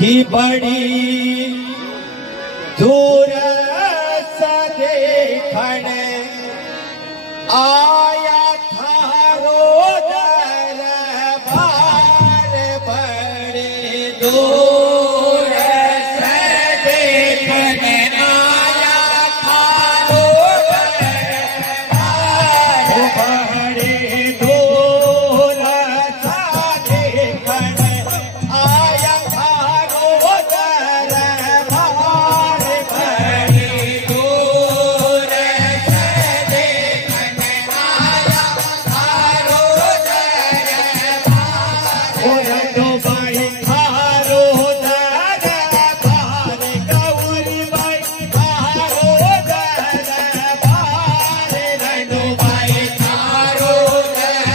ही बड़ी दूर से देखण आया था रोदर भार बड़े दूर से देखण आया था रोदर भार बड़े दूर से देखण आया था रोदर भार बड़े दूर से देखण आया था रोदर भार दो भाई थारो दर भार गौरी भाई थारो दर भार दो भाई थारो दर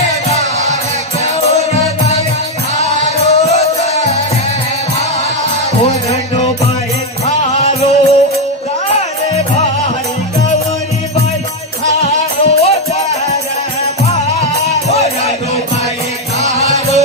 भार गौरी भाई थारो दर भार दो भाई थारो दर भार गौरी भाई थारो दर भार दो भाई थारो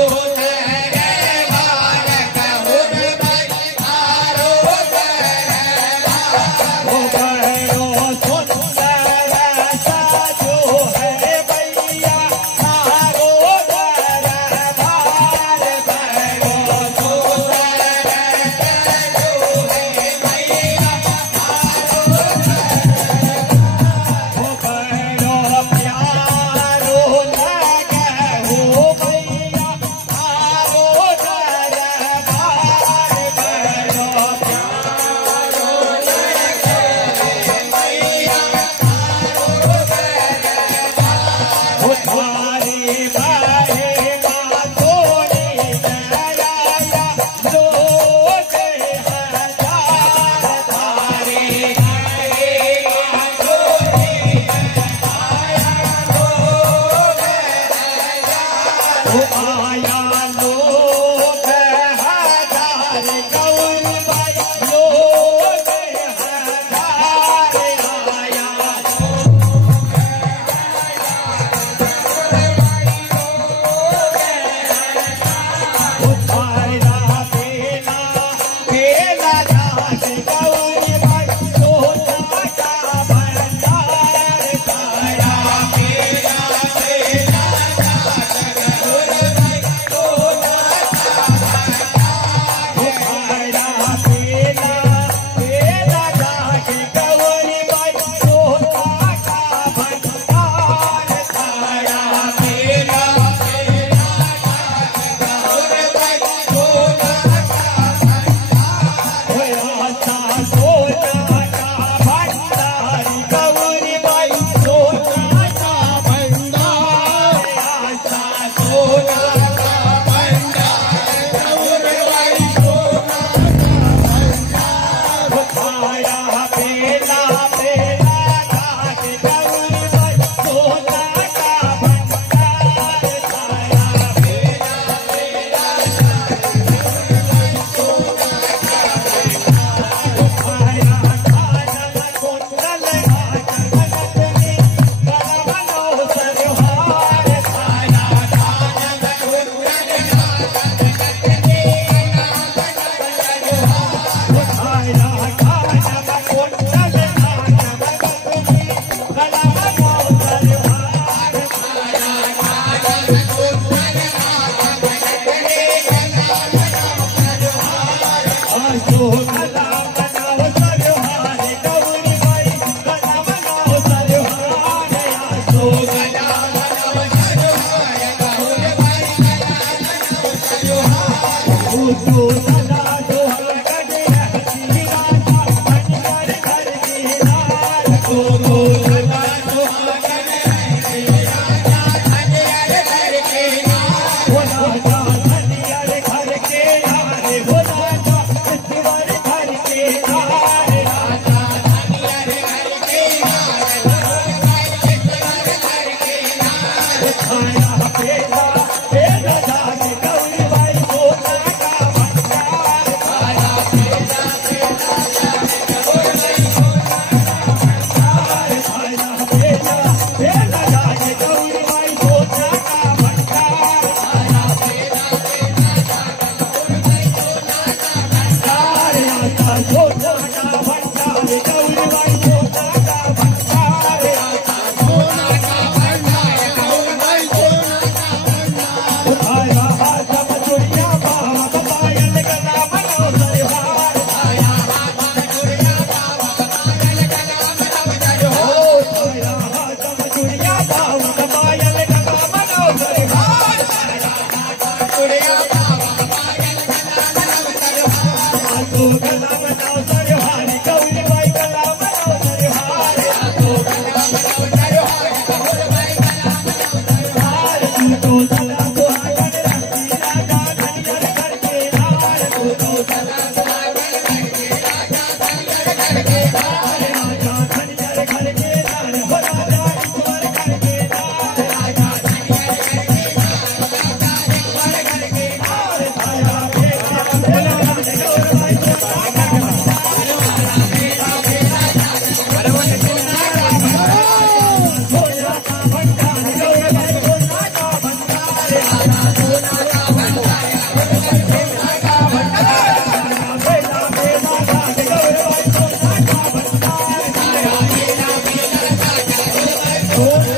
Oh,